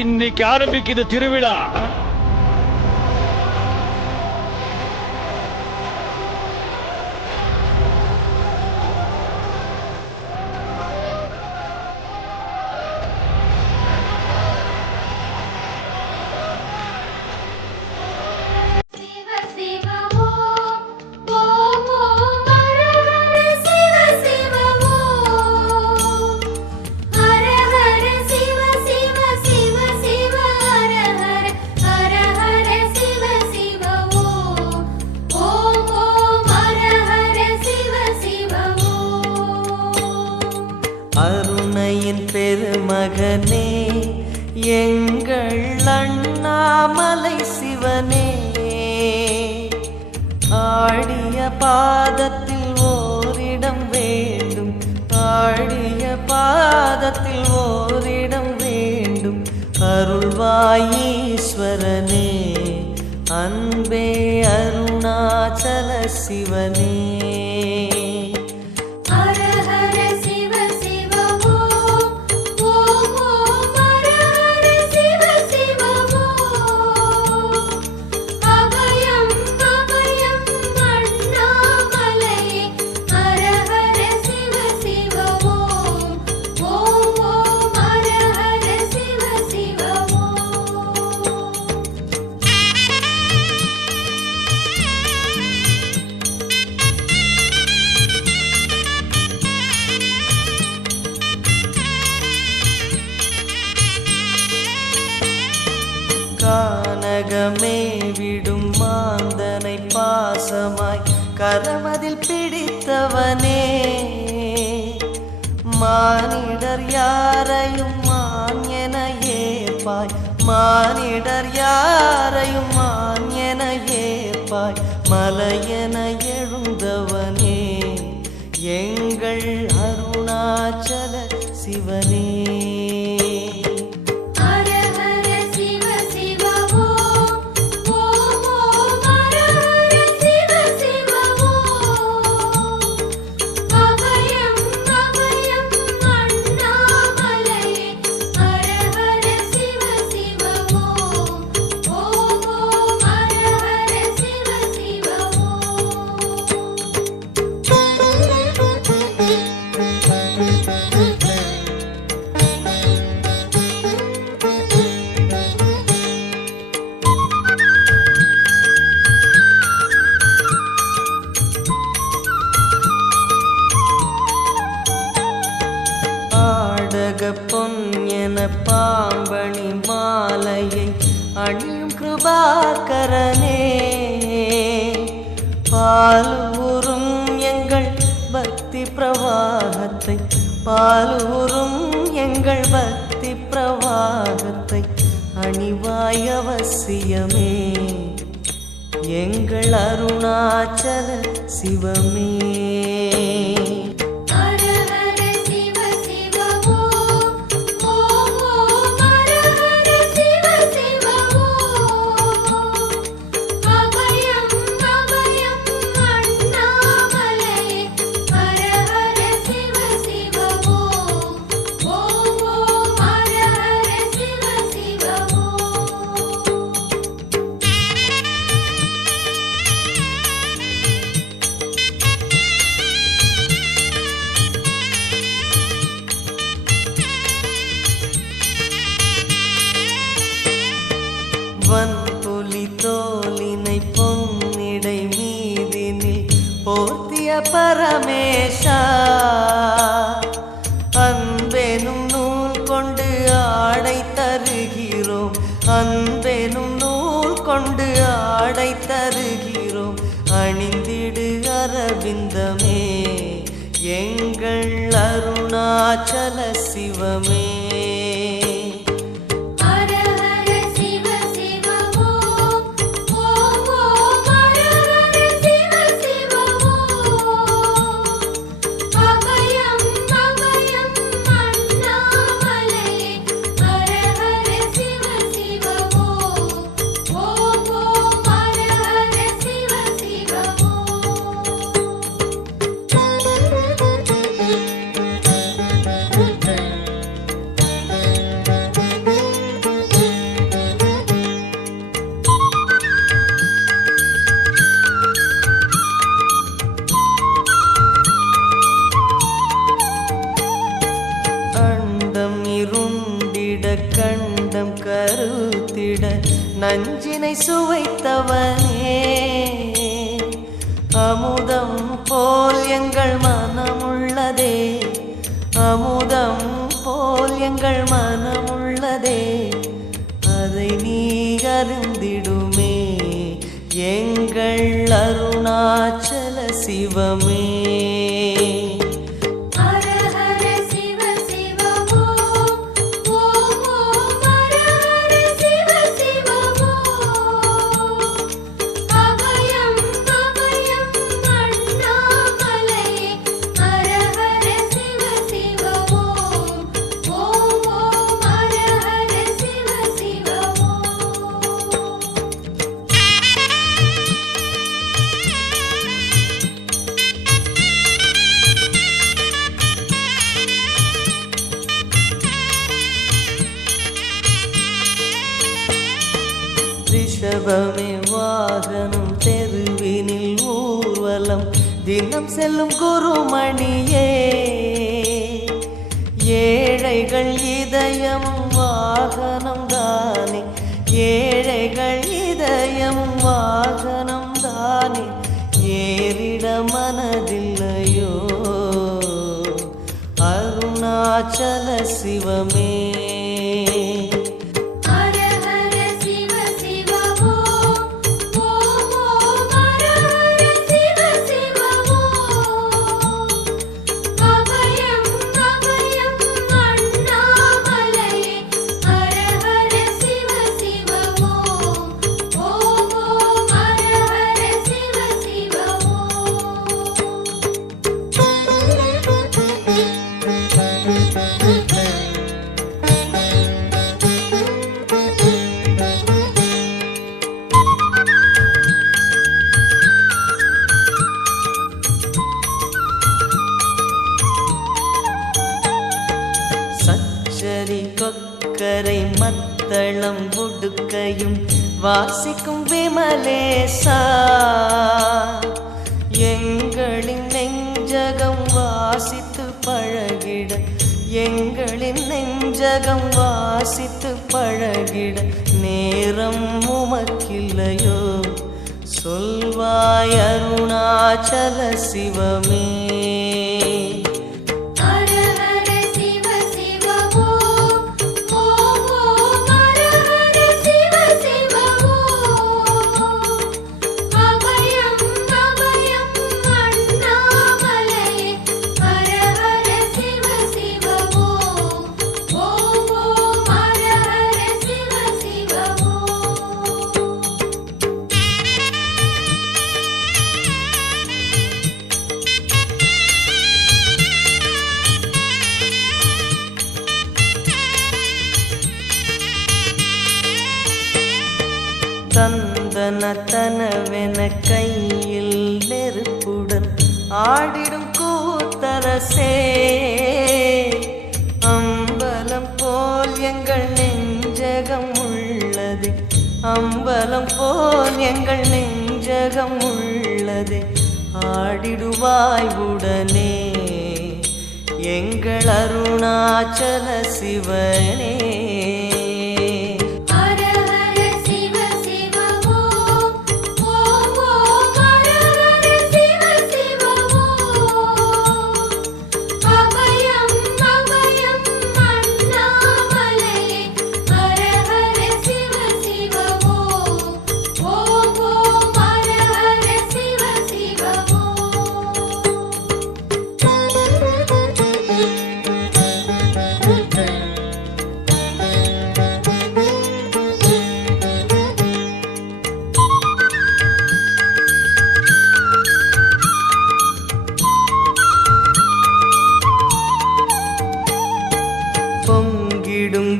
இன்னைக்கு ஆரம்பிக்குது திருவிழா. அருணையின் பெருமகனே எங்கள் அண்ணாமலை சிவனே, ஆடிய பாதத்தில் ஓரிடம் வேண்டும், ஆடிய பாதத்தில் ஓரிடம் வேண்டும். அருள்வாயீஸ்வரனே அன்பே அருணாச்சல சிவனே. கானகமே விடும் மாந்தனை பாசமாய் கரமதில் பிடித்தவனே, மானிடர் யாரையும் மான் என ஏற்பாய், மானிடர் யாரையும் மான் என ஏற்பாய். மலையென எழுந்தவனே எங்கள் அருணாச்சல சிவனே. பொன் என பாம்பணி மாலையை அணியும் கிருபாகரனே, பாலூரும் எங்கள் பக்தி பிரவாகத்தை, பாலூரும் எங்கள் பக்தி பிரவாகத்தை அணிவாய் அவசியமே எங்கள் அருணாச்சல சிவமே. வன்புலி தோலினை பொன்னிடை மீதினில் போர்த்திய பரமேஷா, அன்பெனும் நூல் கொண்டு ஆடை தருகிறோம், அன்பெனும் நூல் கொண்டு ஆடை தருகிறோம். அணிந்திடு அரவிந்தமே எங்கள் அருணாச்சல சிவமே. கருத்திட நஞ்சினை சுவைத்தவனே அமுதம் போல் எங்கள் மனமுள்ளதே அமுதம் போல் எங்கள் மனமுள்ளதே அதை நீ அறிந்திடுமே எங்கள் அருணாச்சல சிவமே ரிஷபமே வாகனம் தெருவினில் ஊர்வலம் தினம் செல்லும் குருமணியே ஏழைகள் இதயம் வாகனம் தானே ஏழைகள் இதயம் வாகனம் தானே ஏறிட மனதில்லையோ அருணாச்சல சிவமே கொக்கரை மத்தளம் உடுக்கையும் வாசிக்கும் விமலேசா எங்களின் நெஞ்சகம் வாசித்து பழகிட எங்களின் நெஞ்சகம் வாசித்து பழகிட நேரம் உமக்கில்லையோ சொல்வாய் அருணாச்சல சிவமே தந்தனத்தனவென கையில் நெருப்புடன் ஆடிடும் கூத்தரசே அம்பலம் போல் எங்கள் நெஞ்சகம் உள்ளது அம்பலம் போல் எங்கள் நெஞ்சகம் உள்ளது ஆடிடுவாய் உடனே எங்கள் அருணாச்சல சிவனே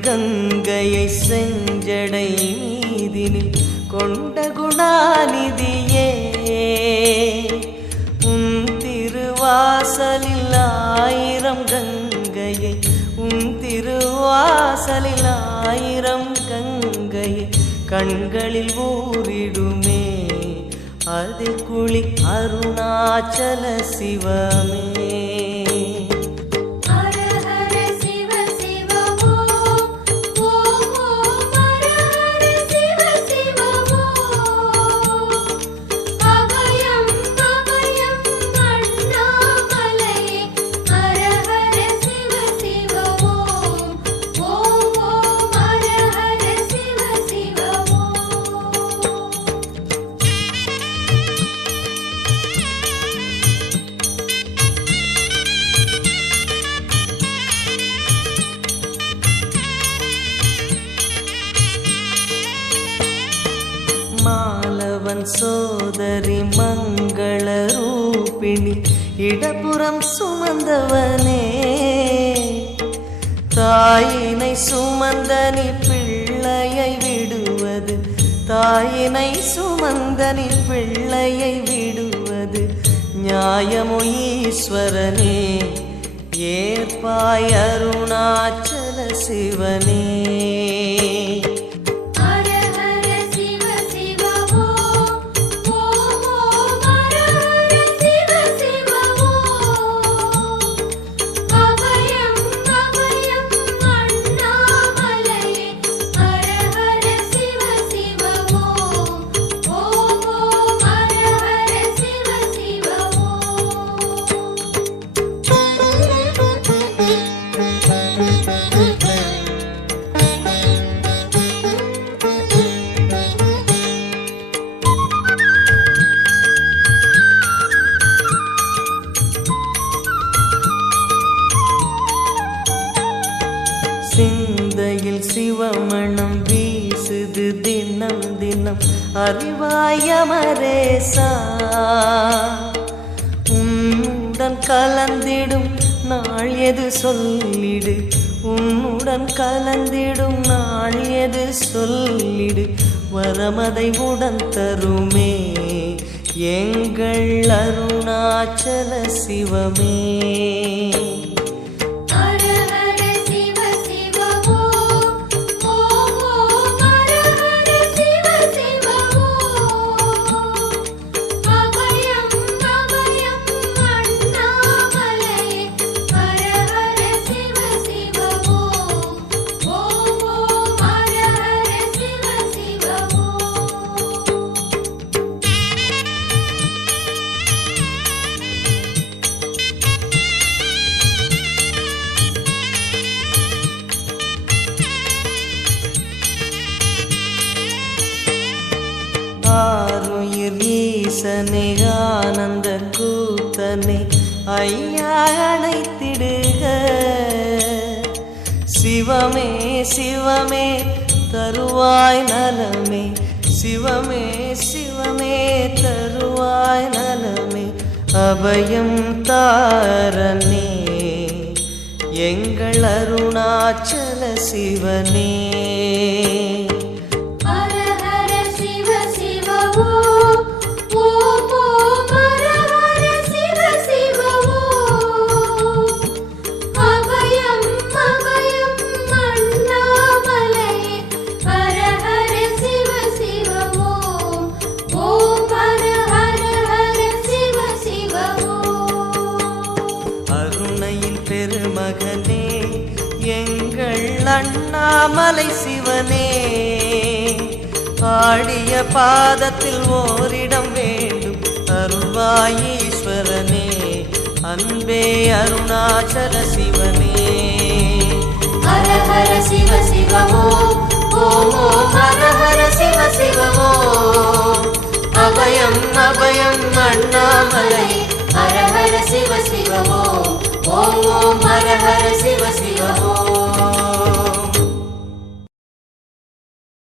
கங்கையை செஞ்சடை மீதினில் கொண்ட குணாநிதியே உன் திருவாசலில் ஆயிரம் கங்கையை உன் திருவாசலில் ஆயிரம் கங்கையை கண்களில் ஊறிடுமே அதில் குளி அருணாச்சல சிவமே அம்மன் சோதரி மங்கள ரூபிணி இடப்புறம் சுமந்தவனே, தாயினை சுமந்தனி பிள்ளையை விடுவது, தாயினை சுமந்தனி பிள்ளையை விடுவது நியாயமோ ஈஸ்வரனே, ஏற்பாய் அருணாச்சல சிவனே. சிந்தையில் சிவமணம் வீசுது தினம் தினம் அறிவாய மரேசா, உன்னுடன் கலந்திடும் நாள் எது சொல்லிடு, உன்னுடன் கலந்திடும் நாள் எது சொல்லிடு, வரமதை உடன் தருமே எங்கள் அருணாச்சல சிவமே. ஆருயிர் ஈசனே ஆனந்த கூத்தனே ஐயா அழைத்திடுக, சிவமே சிவமே தருவாய் நலமே, சிவமே சிவமே தருவாய் நலமே, அபயம் தாரனே எங்கள் அருணாச்சல சிவனே. பெருமகனே எங்கள் அண்ணாமலை சிவனே, ஆடிய பாதத்தில் ஓரிடம் வேண்டும் அருள்வாய் ஈஸ்வரனே, அன்பே அருணாச்சல சிவனே. ஹர ஹர சிவ சிவமோ ஓம் ஓம் ஹர ஹர சிவ சிவமோ, அபயம் அபயம் அண்ணாமலை ஹர ஹர சிவ சிவமோ, ஓம் ஓம் ஹர ஹர சிவ சிவமோ.